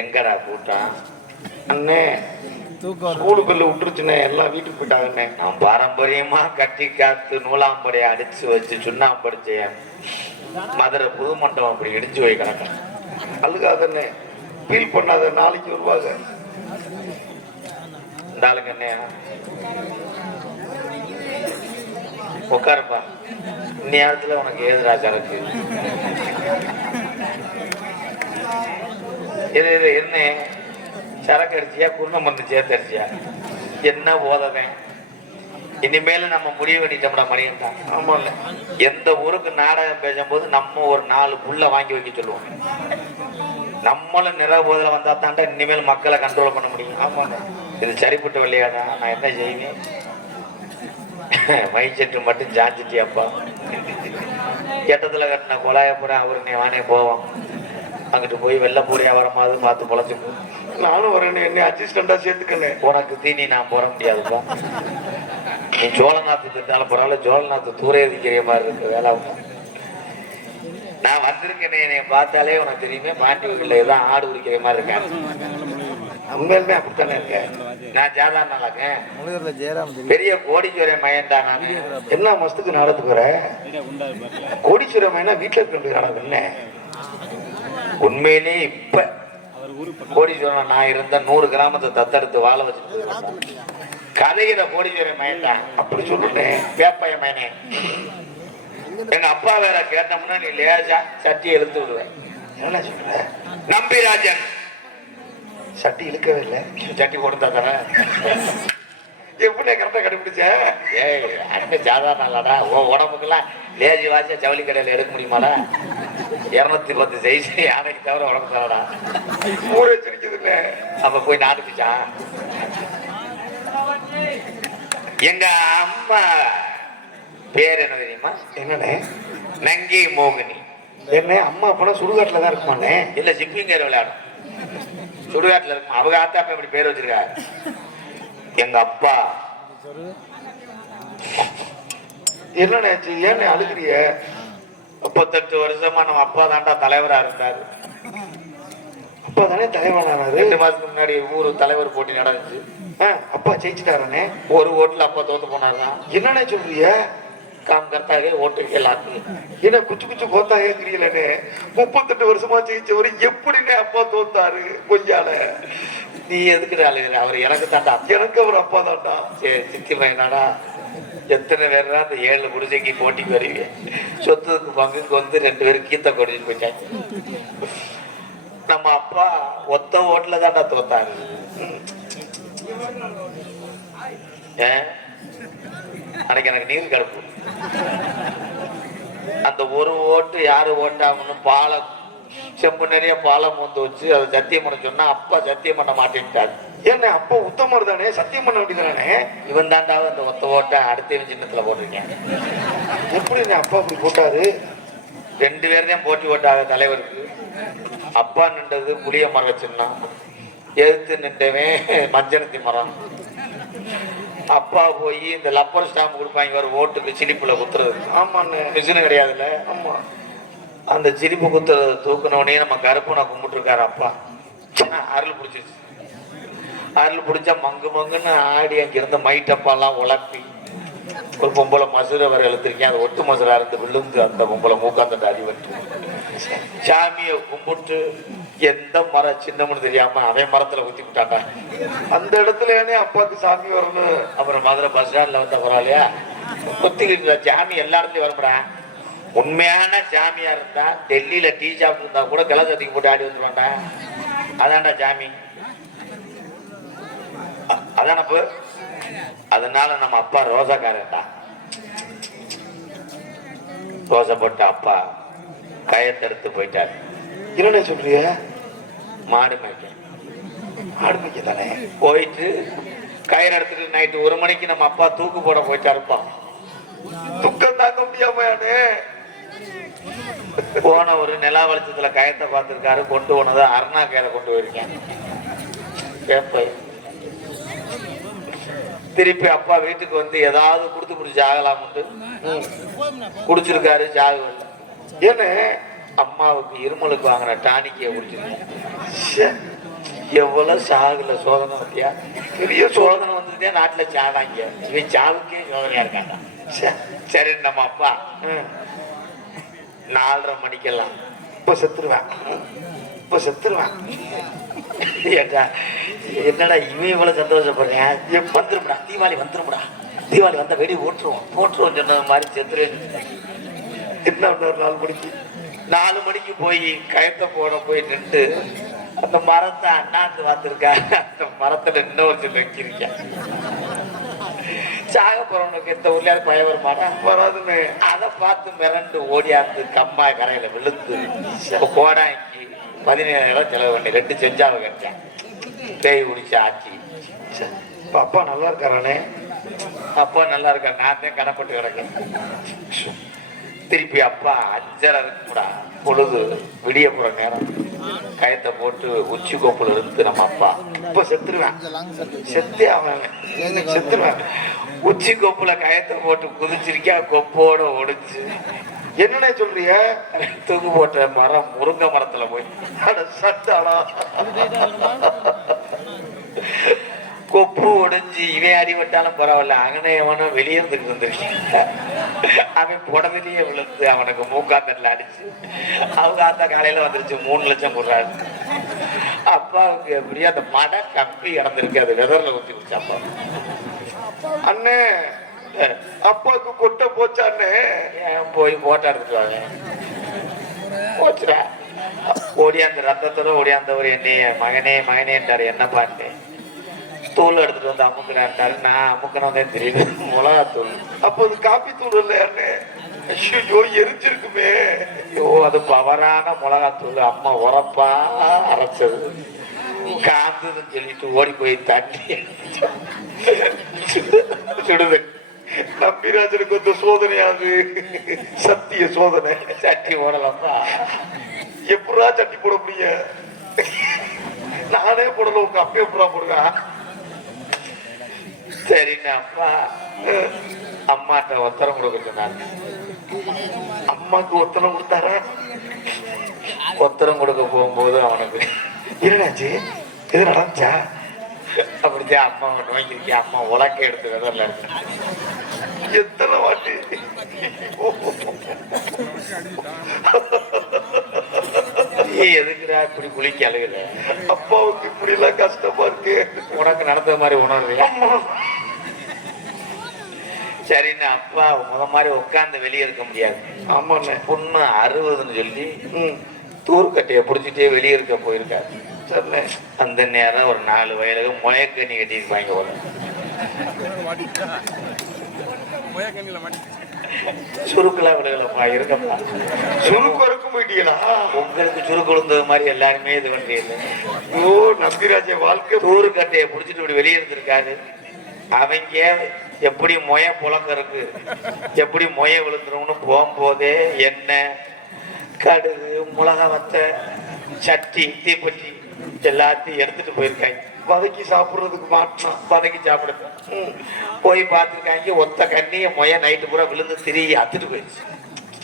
எங்கடா கூட்டம் அண்ணே? ஸ்கூலுக்குள்ள விட்டுருச்சுண்ணே, எல்லாம் வீட்டுக்கு போயிட்டாங்கண்ணே. நான் பாரம்பரியமா கட்டி காத்து நூலாம்படையை அடிச்சு வச்சு சுண்ணாம்படிச்சேன் மதுரை புது மண்டபம் அப்படி இடிச்சு போய் கிடக்கேன். அழுகாதண்ணே, ஃபீல் பண்ணாத, நாளைக்கு வருவாங்க. இந்த ஆளுங்க அண்ணையா உட்காருப்பா. இந்நேரத்துல உனக்கு ஏதுடா சரக்கு? என்ன சரக்கு அடிச்சியா குருண மருந்து சேர்த்து அடிச்சியா? என்ன போதவன்? இனிமேல நம்ம முடிவு பண்ணிட்டோம்டா மணியன்தான். ஆமா இல்ல, எந்த ஊருக்கு நாடகம் பேசும்போது நம்ம ஒரு 4 புள்ள வாங்கி வைக்க சொல்லுவோம். நம்மளும் நிறைய போதில் வந்தா தாண்டா இனிமேல் மக்களை கண்ட்ரோல் பண்ண முடியும். ஆமா, இது சரிப்பட்ட விளையாடா. நான் என்ன செய்வேன்? மைச்செட்டு மட்டும் ஜாஞ்சிட்டியாப்பா. கெட்டத்துல கட்டின கொலாய போறேன். அவரு நீ வானே போவோம். அங்கிட்டு போய் வெள்ள பூரியா வரமாவது பார்த்து பொழைச்சுக்கு. நானும் வரேன், என்ன அசிஸ்டண்டா சேர்த்துக்கணும். உனக்கு தீனி நான் போட முடியாதுப்பா. நீ சோழநாத்து திட்டாலும் பரவாயில்ல, சோழநாத்து தூரே இருக்கிற மாதிரி இருக்கு வேலை. நான் வந்திருக்கேன், என்னை பார்த்தாலே உனக்கு தெரியுமே, மாட்டி வீட்டில் ஏதாவது ஆடு உரிக்கிற மாதிரி இருக்கேன். உண்மையிலுமே அப்படித்தானே இருக்கேன். நான் ஜாதான் இருக்கேன், பெரிய கோடீஸ்வர மயன்டா. நான் என்ன மஸ்துக்கு நடத்துக்கு வர கோடீஸ்வர மயனா வீட்டில் இருக்க என்ன உண்மையிலே இப்ப கோடீஸ்வரன் நான் இருந்த 100 கிராமத்தை தத்தெடுத்து வாழ வச்சு கதைகிற கோடீஸ்வர மயன்டா. அப்படி சொல்லுனேன் பேப்பைய மயனே. எங்க அப்பா வேற கேட்டோம்னா நீ லேசா சட்டி இழுத்து விடுவேன். என்ன சொல்ற நம்பிராஜன்? சட்டி இழுக்கவே இல்லை, சட்டி கொடுத்தா தானே. எப்படி கரெக்டா கண்டுபிடிச்ச? ஏய் அங்க சாதாரண இல்லடா, உடம்புக்கெல்லாம் லேஜி வாச்சா ஜவுளி கடையில எடுக்க முடியுமாடா? 210 சைஸ் யானைக்கு தவிர உடம்பு தரடா. ஊற வச்சிருக்குது இல்ல, அப்ப போய் நாட்டுக்குச்சா? எங்க அம்மா பேர் என்ன தெரியுமா? என்னண்ணே? நங்கை மோகினி. என்ன அம்மா அப்பனா சுடுகாட்டுல தான் இருக்குமாண்ணே? இல்ல சிப்பிங்கர் விளையாடும் சுடுகாட்டுல இருக்குமா. அவங்க ஆத்தாப்ப இப்படி பேர் வச்சிருக்காரு. எங்க அப்பா என்னண்ணே ஏன்னு அழுகிறிய? 38 வருஷமா நம்ம அப்பா தாண்டா தலைவரா இருந்தாரு. அப்பா தானே தலைவரானாரு. 2 மாசத்துக்கு முன்னாடி ஊரு தலைவர் போட்டி நடந்துச்சு. அப்பா ஜெயிச்சுட்டாரனே. ஒரு ஓட்டுல அப்பா தோத்து போனாருதான். என்னண்ணே சொல்றிய? काम करता है वोट के लाते என்ன குச்சி குச்சி போத்தா ஏக்குறீங்களே. 38 வருஷமா ஜெயிச்சவர் எப்படினே அப்பா தோத்தாரு கொஞ்சால? நீ எதுக்குடா அழுகிற? அவர் எனக்கு தாண்டா. எனக்கு அவர் அப்பா தாண்டா. சரி சித்தி பையனாடா. எத்தனை பேர் அந்த 7 குடிசைக்கு போட்டிக்கு வருவீங்க? சொத்துக்கு பங்குக்கு வந்து 2 பேரும் கீத்த கொடிச்சு போயிட்டாங்க. நம்ம அப்பா ஒத்த ஓட்டுல தாண்டா தோத்தாரு. அன்னைக்கு எனக்கு நீர் கடுப்பு. அந்த ஒரு ஓட்டு யாரு ஓட்டாங்கன்னு பாலம் செம்பு நிறைய பாலம் வந்து வச்சு அதை சத்தியம் பண்ண சொன்னா அப்பா சத்தியம் பண்ண மாட்டேன்ட்டாரு. ஏன்னா அப்பா உத்தமர் தானே, சத்தியம் பண்ண வேண்டியதானே. இவன் தாண்டாவது அந்த ஒத்த ஓட்டை அடுத்த சின்னத்துல போட்டிருக்கேன். எப்படி அப்பா அப்படி போட்டாரு? 2 பேர் தான் போட்டி ஓட்டாத தலைவருக்கு. அப்பா நின்றது புளிய மரம் வச்சிருந்தா, எதிர்த்து நின்றவன் மஞ்சனத்தி மரம். அப்பா போய் இந்த லப்பர் ஸ்டாம்பு கொடுப்பாங்க ஒரு ஓட்டுக்கு சிலிப்புல குத்துறது. ஆமாண்ணே, மிஷினு கிடையாதுல்ல. ஆமா, அந்த சிலிப்பு குத்துறது தூக்குனவனே நம்ம கருப்பனை கும்பிட்டுருக்காரு அப்பா. அருள் பிடிச்சிருச்சு. அருள் பிடிச்சா மங்கு மங்குன்னு ஆடி அங்க இருந்த மைட்டப்பாலாம் உழப்பி ஒரு பொம்பளை மசுரை வர எழுத்திருக்கேன். அது ஒட்டு மசுரா இருந்து விழுந்து அந்த பொம்பளை மூக்காந்த அடிவட்டு சாமியை கும்பிட்டு எந்த மரம் சின்னம்னு தெரியாம அவன் மரத்துல ஊத்தி விட்டாங்க. அந்த இடத்துல அப்பாவுக்கு சாமி வரணும். அப்புறம் மதுரை பஸ் ஸ்டாண்ட்ல வந்த பரவாயில்லையா குத்திக்கிட்டு சாமி எல்லா இடத்துலயும் வரப்படா. உண்மையான சாமியா இருந்தா டெல்லியில டீ ஷாப் இருந்தா கூட கிளை சட்டிக்கு போட்டு ஆடி வந்துருவாண்டா. அதான்டா சாமி, அதானப்ப. அதனால நம்ம அப்பா ரோசாக்காரன்டா. ரோசை போட்டு அப்பா கயத்தெடுத்து போயிட்டாரு. என்ன சொல்றிய? மாடு மேய்க்க. மாடு மேய்க்க தானே போயிட்டு கயிறு எடுத்துட்டு நைட்டு 1 மணிக்கு நம்ம அப்பா தூக்கு போட போயிட்டாருப்பா. துக்கம் தாங்க முடியாம போன ஒரு நிலா வெளிச்சத்துல கயத்தை பார்த்திருக்காரு. கொண்டு போனதை அருணா கயிறை கொண்டு போயிருக்கேன். திருப்பி அப்பா வீட்டுக்கு வந்து ஏதாவது குடுத்து குடிச்சு ஆகலாம்னு குடிச்சிருக்காரு. ஜாகவில்லை. ஏன்னு அம்மாவுக்கு இருமலுக்கு வாங்கின டானிக்கைய குடிச்சிருக்கேன். எவ்வளவு சாகுல சோதனை பத்தியா? பெரிய சோதனை வந்துட்டே நாட்டுல சாடாங்க. இவன் சாவுக்கே சோதனையா இருக்காங்க. சரி நம்ம அப்பா 4:30 மணிக்கெல்லாம் இப்ப செத்துருவேன், இப்ப செத்துருவேன். என்னடா இவன் இவ்வளவு சந்தோஷப்படுறேன்? வந்துரும்டா தீபாவளி, வந்துரும்டா தீபாவளி வந்த வெடி ஓட்டுருவோம் போட்டுருவோம் சொன்ன மாதிரி செத்துருவேன். என்ன 4 மணிக்கு போய் கயத்தை போய் நின்று அந்த மரத்தை அண்ணாந்து பார்த்துருக்கா. அந்த மரத்துல இன்னொரு சில வச்சிருக்கேன். சாக போறவனுக்கு எந்த ஊர்லயாவது பயம் வருமானா? வராதுன்னு அதை பார்த்து மிரண்டு ஓடியாந்து கம்மா கரையில விழுந்து கோடாங்கி 17,000 செலவு பண்ணி 2 செஞ்சாவை கட்டேன். பேய் குடிச்சு ஆச்சு. இப்ப அப்பா நல்லா இருக்காரானே? அப்பா நல்லா இருக்காரு. நான் தான் கடப்பட்டு கிடக்கேன். திருப்பி அப்பா 5:30 இருக்குடா பொழுது விடிய போற நேரம் கயத்தை போட்டு உச்சி கோப்புல இருந்து நம்ம அப்பா இப்ப செத்துருவேன், செத்தே அவன் செத்துருவேன். உச்சி கோப்புல கயத்தை போட்டு குதிச்சிருக்கா, கொப்போட ஒடிச்சு. என்னன்னே சொல்றிய? தூக்கு போட்ட மரம் முருங்கை மரத்துல போய் சட்டாளா கொப்பு ஒடிஞ்சு இவன் அடிபட்டாலும் பரவாயில்ல, அங்கனே எவனும் வெளியே இருந்துட்டு இருந்திருக்கேன். அவன் புடவிலேயே விழுந்து அவனுக்கு மூக்காத்தட்டில் அடிச்சு அவங்க ஆத்தா காலையில வந்துருச்சு 3 லட்சம் போடுறாரு. அப்பாவுக்கு எப்படியா அந்த மடை கப்பி இறந்துருக்கு, அது வெதர்ல ஊற்றி குடிச்சு. அப்பா அண்ணே அப்பாவுக்கு கொட்டை போச்சா? அண்ணே போய் போட்டோ எடுத்துட்டு வாங்க. போச்சுடா ஓடியாந்த ரத்தத்தோட ஓடியாந்தவர் என்னைய மகனே மகனேன்றாரு. என்ன பாட்டு தூள் எடுத்துட்டு வந்து அமுக்குறாரு. நான் அமுக்கணும் தெரியுது மிளகாத்தூள். அப்போ அது காப்பி தூள் இல்லையாண்ணே? ஐயோ எரிஞ்சிருக்குமே. ஐயோ அது பவரான மிளகாத்தூள். அம்மா உரப்பா அரைச்சது காந்துன்னு சொல்லிட்டு ஓடி போய் தண்ணி சுடுது. நம்பிராஜனுக்கு வந்து சோதனையாது, சத்திய சோதனை. சட்டி ஓடலாம்ப்பா. எப்படா சட்டி போட முடியும்? நானே போடல, உங்க அப்பா எப்படா போடுங்க? சரின்னு அப்பா அம்மாட்ட ஒத்தரம் கொடுக்க சொன்னாங்க. அம்மாக்கு ஒத்தரம் கொடுத்தாரா? ஒத்தரம் கொடுக்க போகும்போது அவனுக்கு என்னாச்சு, எது நடந்துச்சா? அப்படித்தான் அம்மா நோய்க்கிருக்கேன். அம்மா உலக்க எடுத்து விதர்ல எத்தனை வாட்டி எதுக்குடா இப்படி குளிக்க அழுகுற? அப்பாவுக்கு இப்படி எல்லாம் கஷ்டமா இருக்கு. உனக்கு நடந்த மாதிரி உணர்வியா? சரின்னு அப்பா மாதிரி உட்காந்து வெளியே இருக்க முடியாது. ஆமா பொண்ணு 60ன்னு சொல்லி தூர்கட்டையை பிடிச்சிட்டே வெளியே இருக்க போயிருக்காரு. சரி அந்த நேரம் ஒரு 4 வயலுக்கு முளையக்கண்ணி கட்டியிருப்பாங்க போல. சுருக்குலாம் விடுகளப்பா இருக்கப்பா. சுருக்கு வரைக்கும் போயிட்டீங்களா? உங்களுக்கு சுருக்கு விழுந்தது மாதிரி எல்லாருமே இது பண்றீங்க. ஓ நம்பிராஜ வாழ்க்கை தூர்கட்டையை பிடிச்சிட்டு இப்படி வெளியே இருந்திருக்காரு. அவங்க எப்படி மொய புழக்க இருக்கு, எப்படி மொய விழுந்துரும்னு போகும்போதே எண்ணெய் கடுகு மிளகா வத்த சட்டி தீப்பட்டி எல்லாத்தையும் எடுத்துட்டு போயிருக்காங்க. வதக்கி சாப்பிடுறதுக்கு மாட்டோம், வதக்கி சாப்பிடுறது போய் பார்த்துருக்காங்க. ஒத்த கண்ணிய மொய நைட்டு பூரா விழுந்து திரிகி அத்துட்டு போயிடுச்சு.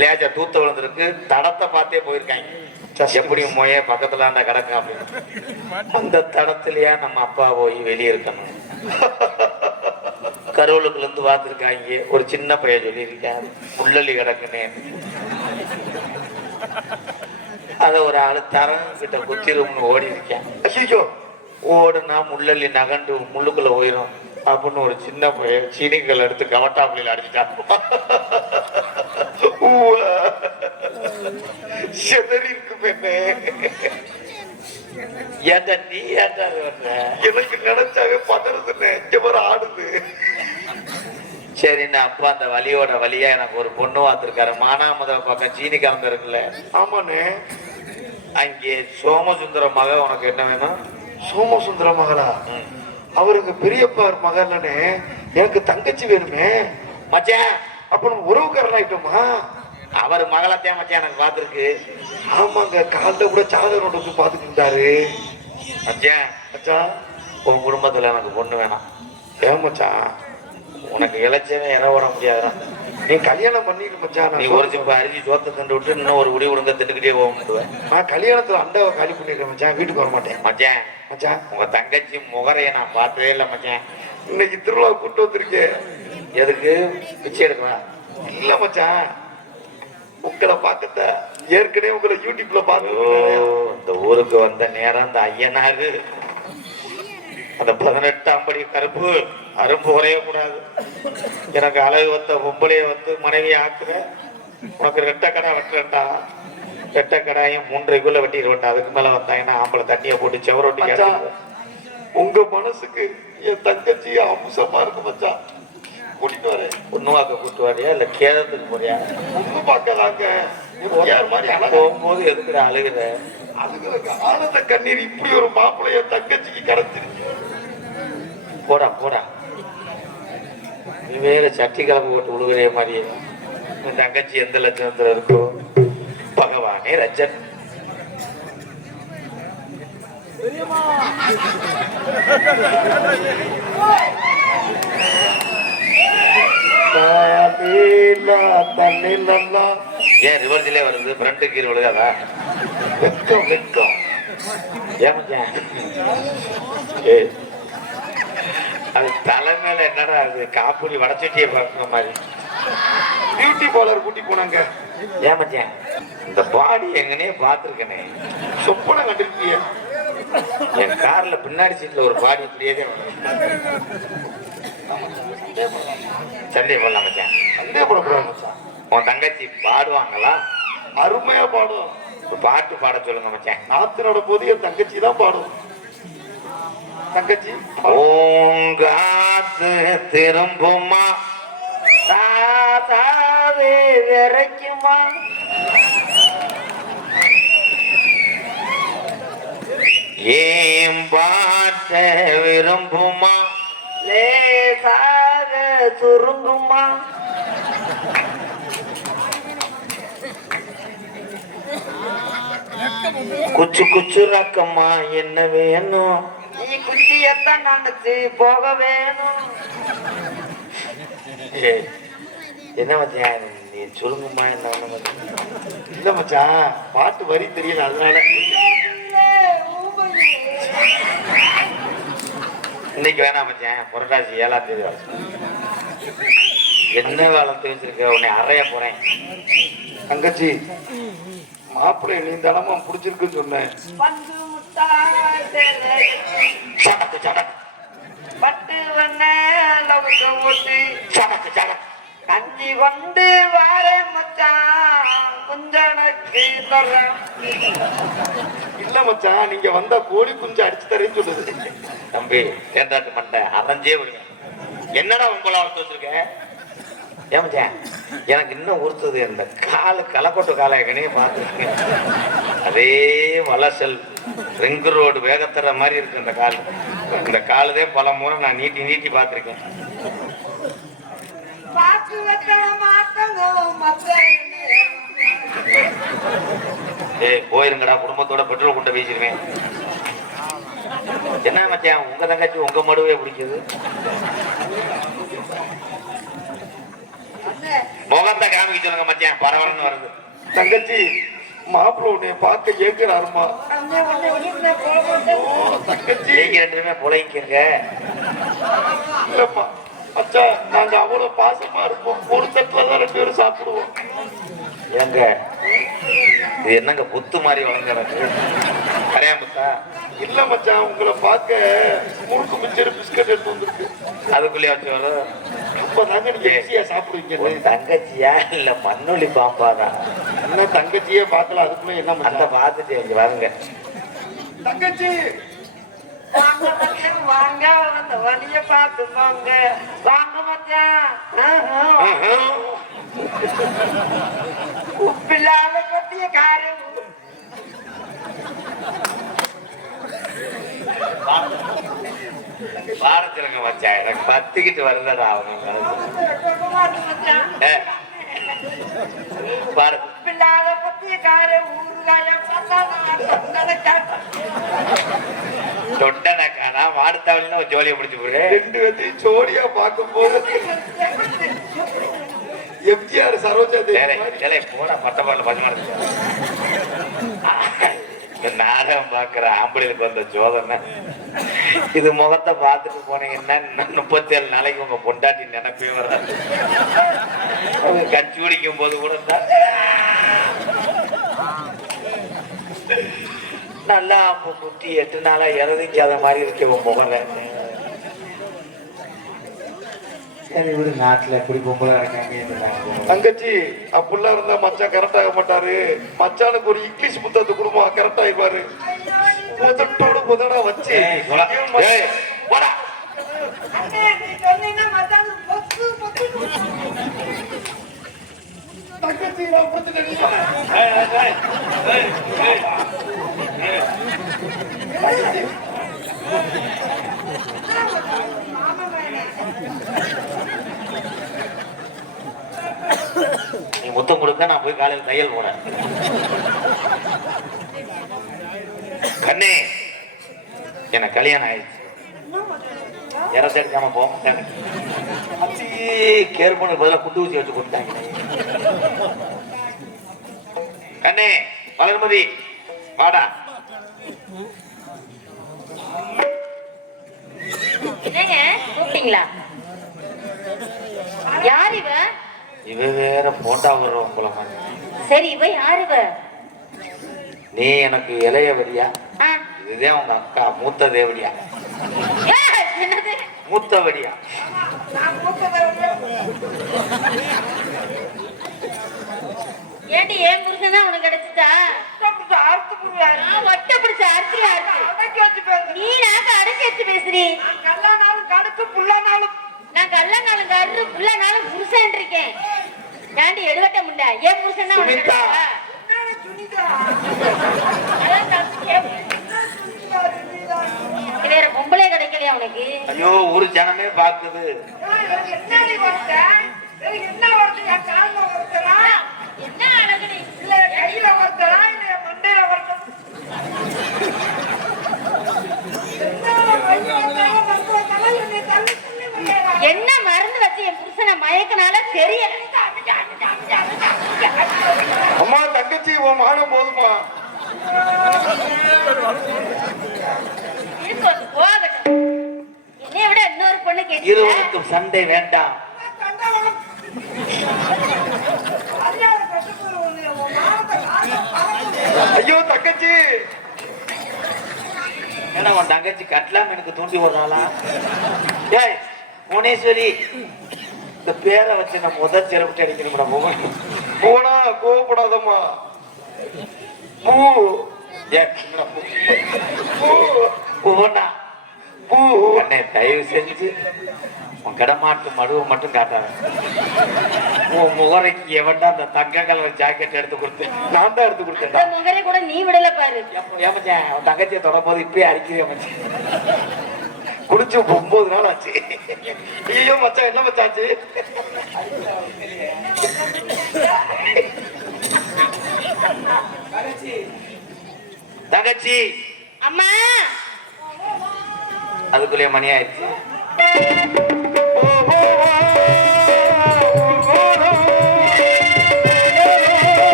லேஜா தூத்த விழுந்துருக்கு. தடத்தை பார்த்தே போயிருக்காங்க. எப்படி மொய பக்கத்துல அந்த கிடக்கும் அப்படின்னு. அந்த தடத்துலயா நம்ம அப்பா போய் வெளியே இருக்கணும். கருவலுக்குள்ள இருந்து பார்த்துருக்காங்க. ஒரு சின்ன பையன் சொல்லியிருக்காரு முள்ளலி கிடக்குன்னு. அத ஒரு ஆளு தரம் கிட்ட குத்திரும்னு ஓடி இருக்கேன். ஐயோ ஓடுனா முள்ளலி நகண்டு முள்ளுக்குள்ள போயிரும் அப்படின்னு ஒரு சின்ன பையன் சீனிகள் எடுத்து கவட்டாப்புல அடிச்சுட்டான். செதறி இருக்கும் என்ன ஏண்டா நீ ஏண்டா வர்ற? எனக்கு நினைச்சாவே பதறதுன்னு எவர ஆடுது. சரிண்ணா அப்பா அந்த வலியோட வலியா எனக்கு ஒரு பொண்ணு பார்த்துருக்காரு. மானாமத பக்கம் சீனி கலந்து இருக்குல்ல. ஆமாண்ணே. அங்கே சோமசுந்தர மக உனக்கு என்ன வேணும்? சோமசுந்தர மகளா? அவருக்கு பெரியப்பா மகள்னே. எனக்கு தங்கச்சி வேணுமே மச்சான். அப்ப நம்ம உறவுக்காரன் ஆயிட்டோமா? அவர் மகளத்தையா மச்சான் எனக்கு பார்த்துருக்கு. ஆமாங்க காலைல கூட சாதகம் வந்து பார்த்துட்டு இருந்தாரு. மச்சான் மச்சான் உன் குடும்பத்துல எனக்கு பொண்ணு வேணாம். ஏன் மச்சான்? உனக்கு இளைச்சவே இற வர முடியாதுடா. நீ கல்யாணம் பண்ணிட்டு மச்சான். நீ ஒரு சிப்ப அரிசி சோத்தை தண்டு விட்டு இன்னும் ஒரு உடி உடுங்க திட்டுக்கிட்டே போக முடியுவேன். நான் கல்யாணத்துல அண்டாவை காலி பண்ணிருக்கேன் மச்சான். வீட்டுக்கு வர மாட்டேன் மச்சான். மச்சான் உங்க தங்கச்சி முகரைய நான் பார்த்ததே இல்லை மச்சான். இன்னைக்கு திருவிழா கூட்டு வந்திருக்கேன். எதுக்கு? பிச்சை எடுக்கலாம் இல்ல மச்சான், உங்களை பார்க்கத்த ஏற்கனவே உங்களை யூடியூப்ல பார்த்து இந்த ஊருக்கு வந்த நேரம் அந்த ஐயனாரு அந்த 18ஆம் படி கருப்பு அரும்பு குறைய கூடாது, எனக்கு அழகு வந்த பொம்பளைய வந்து மனைவி ஆக்குற, உனக்கு ரெட்டை கடை வெட்டுறா, ரெட்டை கடாயும் 3:30க்குள்ள வெட்டிடுவேன், அதுக்கு மேல வந்தாங்கன்னா ஆம்பளை தண்ணியை போட்டு செவரொட்டி. உங்க மனசுக்கு என் தங்கச்சி அம்சமா இருக்கு மச்சான், கூட்டிட்டு வரேன். பொண்ணு வாக்க கூட்டு வரையா இல்ல கேதத்துக்கு போறியா? பொண்ணு பார்க்கலாங்க போகும்போது எதுக்குற அழுகுற? அதுக்கு ஆனந்த கண்ணீர் இப்படி ஒரு மாப்பிள்ளைய தங்கச்சிக்கு கிடைச்சிருச்சு. போடா போடா, நீ வேற சட்டி கிளம்பு போட்டு விழுகிறே மாதிரியே. என் தங்கச்சி எந்த லட்சணத்துல இருக்கோ பகவானே ரஜன். ஏன் ரிவர்ஸ்லயே வருது, ஃப்ரண்ட் கீழ் விழுகாதா? வெக்கம் வெக்கம். அது தலைமையில என்னடா அது காப்புடி வடச்சட்டியை பார்க்குற மாதிரி. பியூட்டி பார்லர் கூட்டி போனாங்க. ஏன் மச்சான் இந்த பாடி எங்கனே பார்த்துருக்கனே, சொப்பனை கண்டிருக்கிய. என் கார்ல பின்னாடி சீட்ல ஒரு பாடி இப்படியே சண்டே போடலாம் மச்சான். சண்டே போடக்கூடாது மச்சான். உன் தங்கச்சி பாடுவாங்களா? அருமையா பாடும். பாட்டு பாட சொல்லுங்க மச்சான். நாத்தினோட போது என் தங்கச்சி தான் பாடும். தங்கச்சி ஓங்காத்து திரும்புமா தாவே விரைக்குமா, ஏன் பாட்ட விரும்புமா, லேசாக சுருங்குமா, குச்சு குச்சு ரக்கம்மா என்ன வேணும், நீ குச்சியத்தான் நினைச்சு போக வேணும். என்ன மச்சான் நீ சுருங்குமா என்ன? இல்ல மச்சான் பாட்டு வரி தெரியல அதனால. இன்னைக்கு வேணாம் மச்சான், புரட்டாசி 7ஆம் தேதி வர. என்ன வளர்த்து வச்சிருக்க, உன்னை அறைய போறேன். தங்கச்சி மாப்பிள்ளை நீ தனமா புடிச்சிருக்குன்னு சொன்னேன். பட்டு கஞ்சி கொண்டு வார மச்சான் குஞ்சனக்கு தர்றேன். இல்ல மச்சான் நீங்க வந்தா கோழி குஞ்சு அடிச்சு தரேன்னு சொல்லுது. தம்பி ஏண்டாட்டு மண்டை அரைஞ்சே விடுங்க. என்னடா உங்களை வளர்த்து வச்சிருக்க? ஏன் மச்சான் எனக்கு இன்னும் உறுத்துது, இந்த காலு களப்பட்டு காலையகனே பார்த்துருக்கேன். அதே வளசல் ரிங்கு ரோடு வேகத்தர மாதிரி இருக்கு இந்த கால். இந்த காலுதே பல முறை நான் நீட்டி நீட்டி பார்த்துருக்கேன். ஏய் போயிருங்கடா, குடும்பத்தோட பெட்ரோல் கொண்டு வீசிருவேன். என்ன மச்சான் உங்க தங்கச்சி உங்க மடுவே பிடிக்குது. முகத்தை காமிக்க சொல்லுங்க மச்சான், பரவாயில்லன்னு வருது. தங்கச்சி மாப்பிள்ள உன்னைய பார்க்க ஏற்கிறாருமா. தங்கச்சி நீங்க 2 பேருமே பொழைக்கங்க. இல்லப்பா மச்சான் நாங்க அவ்வளவு பாசமா இருப்போம், ஒரு தட்டுலதான் 2 பேரும் சாப்பிடுவோம். ஏங்க இது என்னங்க புத்து மாதிரி வளர்ந்து கரையாம்பத்தா? இல்ல மச்சான் உங்களை பார்க்க முறுக்கு மிச்சர் பிஸ்கட் எடுத்து வந்துருக்கு, அதுக்குள்ளே வச்சு வரும். அப்பதாங்க நீங்க ஈஸியா சாப்பிடுவீங்க. தங்கச்சியா இல்ல மண்ணொலி பாம்பாதான்? என்ன தங்கச்சியே பார்க்கலாம், அதுக்குள்ள என்ன அந்த பார்த்துட்டு இங்க வாங்க. தங்கச்சி வாங்க, அந்த வழிய பார்த்து வாங்க. வாங்க மச்சான். உப்பில்லாத பத்திய காரம் பாரத்திலங்க மச்சான், எனக்கு பத்திக்கிட்டு வரலடா அவங்க. உப்பில்லாத பத்திய காரம் தொண்டனக்கானா வாடுத்தாவளின்னு ஒரு ஜோலியை முடிச்சு போடு. 2 பேர்த்தையும் ஜோடியா பார்க்கும் போது எம்ஜிஆர் சரோஜா தேவி போட பட்டப்பாட்டில் 10 மாடு நாடகம் பாக்குற ஆம்பளைக்கு வந்த ஜோதனை இது முகத்தை பார்த்துட்டு போனீங்கன்னா 37 நாளைக்கு உங்க பொண்டாட்டி நினைப்பே வராது. கஞ்சி குடிக்கும் போது கூட நல்லா குட்டி 8 நாளா இறதிக்காத மாதிரி இருக்க உன் முகம். இவரு நாட்டுல எப்படி பொம்பளை இருக்காங்க. தங்கச்சி அப்படிலாம் இருந்தா மச்சான் கரெக்ட் ஆக மாட்டாரு. மச்சானுக்கு ஒரு இங்கிலீஷ் புத்தகத்தை குடும்பம் கரெக்ட் ஆயிப்பாரு. புதட்டோடு புதடா வச்சு தங்கச்சி நீ முத்தம் கொடுக்க நான் போய் காலையில் தையல் போறேன். கண்ணே எனக்கு கல்யாணம் ஆயிடுச்சு. இறச்சடிக்காம போக மாட்டாங்க. அப்படியே கேர் பண்ண பதிலாக குண்டு ஊசி வச்சு கொடுத்தாங்க. கண்ணே வளர்மதி வாடா. யார் இவ? இவ வேற போட்டா வர்றவங்கள மாதிரி. சரி இவ யார் இவ? நீ எனக்கு இளைய வரியா? இதுதான் உங்க அக்கா மூத்த தேவடியா? மூத்த வடியா? ஏண்டி ஏன் புருஷன் தான் உனக்கு கிடைச்சிட்டா? ஒட்ட பிடிச்ச அரிசி நீ நாக்க அடைச்சி வச்சு பேசுறீ. கல்லானாலும் கடுத்து புல்லானாலும் நான் கல்லனாலும் கரு புல்லானாலும் புருஷன் இருக்கேன். ஏண்டி எடுவட்ட முண்டா ஏன் புருஷன் தான் உனக்கு கிடைச்சிட்டா? வேற பொம்பளை கிடைக்கலையா உனக்கு? ஐயோ ஒரு ஜனமே பாக்குது. என்ன அழகு நீ? கையில ஒருத்தரா இல்ல மண்டையில ஒருத்தரா? என்ன மருந்து வச்சு என் புருஷனை மயக்கனால தெரியல. அம்மா தங்கச்சி உன் மானம் போதுமா? போகட்டும். என்னை விட இன்னொரு பொண்ணு கேட்டு இருவருக்கும் சண்டை வேண்டாம். ஐயோ தங்கச்சி ஏன்னா உன் தங்கச்சி கட்டலாம் எனக்கு தூண்டி விடுறாளா? ஏய் புவனேஸ்வரி இந்த பேரை வச்சு நம்ம முதல் சிறப்பு அடிக்கணும். போனா கோவப்படாதம்மா. பூனா பூ அண்ணே தயவு செஞ்சு உன் கடமாட்டு மடுவை மட்டும் காட்டாத. உன் முகரைக்கு எவன்டா அந்த தங்க கலர் ஜாக்கெட் எடுத்து கொடுத்து? நான் தான் எடுத்து கொடுத்தேன். முகரை கூட நீ விடல பாரு. ஏமாச்சேன் உன் தங்கச்சியை தொடும் போது இப்பயே அடிக்கிறேன் மச்சான். குடிச்சு 9 நாள் ஆச்சு. ஐயோ மச்சான் என்ன மச்சாச்சு? தங்கச்சி அம்மா அதுக்குள்ளே மணி ஆயிடுச்சு.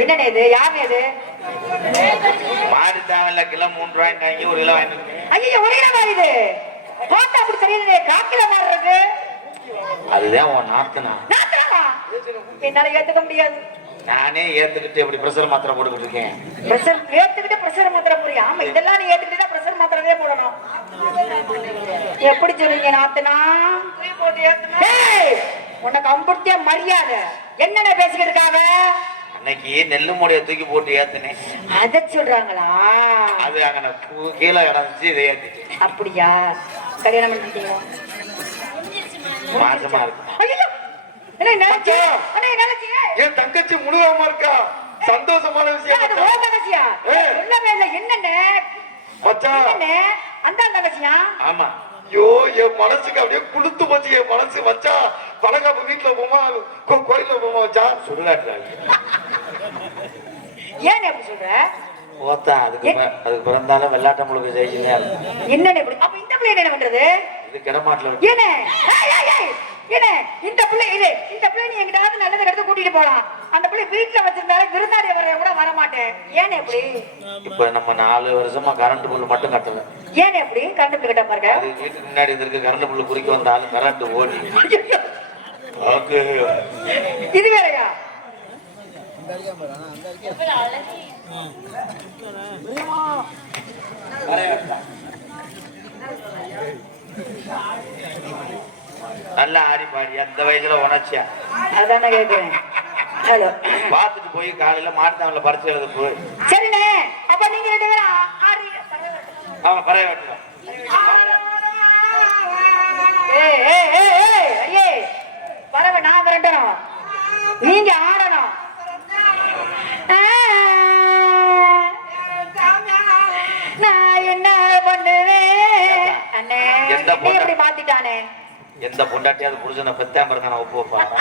என்னண்ணே இது யாருமே இது மாடு தேவையில்ல கிலோ 3 ரூபாய்க்கு 1 கிலோ வாங்கிட்டு ஐயோ ஒரே மாதிரி இது பார்த்தா அப்படி சரியில்லை காக்கில மாதிரி இருக்கு அதுதான் உன் நாத்தனா நாத்தாவா என்னால ஏத்துக்க முடியாது நானே ஏத்துக்கிட்டு எப்படி பிரஷர் மாத்திரை போட்டுக்கிட்டு இருக்கேன் பிரஷர் ஏத்துக்கிட்டு பிரஷர் மாத்திரை போறியா ஆமா இதெல்லாம் நீ ஏத்துக்கிட்டா பிரஷர் மாத்திரவே போடணும் எப்படி சொல்றீங்க நாத்தனா உனக்கு அம்புத்திய மரியாதை என்னென்ன பேசிக்கிட்டு இருக்காவ அன்னைக்கு நெல்லு மூடைய தூக்கி போட்டு ஏத்துனேன் அத சொல்றாங்களா அது அங்க கீழே கிடந்துச்சு இதை ஏத்திட்டு அப்படியா கல்யாணம் பண்ணிட்டீங்க மாசமா இருக்கு ஐயோ என்ன நினைச்சு அண்ணே நினைச்சு என் தங்கச்சி முழுகாம இருக்கா சந்தோஷமான விஷயம் அது ஓ தங்கச்சியா சொல்லவே இல்லை என்னண்ணே மச்சான் என்னண்ணே அந்த தங்கச்சியா ஆமா ஐயோ என் மனசுக்கு அப்படியே குளுத்து போச்சு என் மனசு மச்சான் பழகாப்ப வீட்டுல போமா கோயில போமா மச்சான் சுடுகாட்டுறாங்க ஏன் அப்படி சொல்ற ஓத்தா அதுக்கு பிறந்தாலும் வெள்ளாட்ட முழுக்க ஜெயிச்சுனே என்னண்ணே இப்படி அப்ப இந்த பிள்ளை என்ன பண்றது இது கிடமாட்டில் ஏனே ஏனே இந்த பிள்ளை நீ எங்கிட்டாவது நல்லது எடுத்து கூட்டிட்டு போலாம் அந்த பிள்ளை வீட்டுல வச்சிருந்தாரு விருந்தாடி வர கூட வர மாட்டேன் ஏனே எப்படி இப்ப நம்ம 4 வருஷமா கரண்ட் பில் மட்டும் கட்டல ஏனே எப்படி கரண்ட் பில் கட்ட பாருங்க அது வீட்டுக்கு முன்னாடி இருக்க கரண்ட் பில் குறிக்க வந்தாலும் கரண்ட் ஓடி ஓகே இது வேறையா நல்லா ஆடி பாடி அந்த வயசுல உணர்ச்சியா அதான கேக்குறேன் ஹலோ பார்த்துட்டு போய் காலையில மாட்டுத்தாவல பறிச்சு எழுத போய் சரிண்ணே அப்ப நீங்க 2 பேரும் ஆடி அவன் பறைய வெட்டலாம் ஐயே பறவை நான் விரட்டணும் நீங்க ஆடணும் நான் என்ன பண்ணுவேன் அண்ணே எப்படி மாத்திட்டானே எந்த பொண்டாட்டியாவது புருஷனை பெத்தாம இருக்க நான் ஒப்பு வைப்பாங்க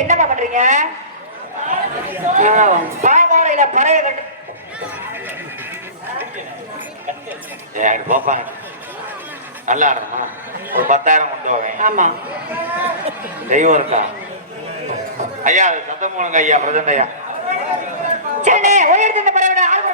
என்னப்பா பண்றீங்க பாவாடையில பறைய கட்டு போப்பாங்க நல்லா ஆடணுமா ஒரு 10,000 கொண்டு வரேன் ஆமா தெய்வம் இருக்கா ஐயா அது சத்தம் போடுங்க ஐயா பிரதண்ட் ஐயா சரி ஒரு இடத்துல பறவை ஆள்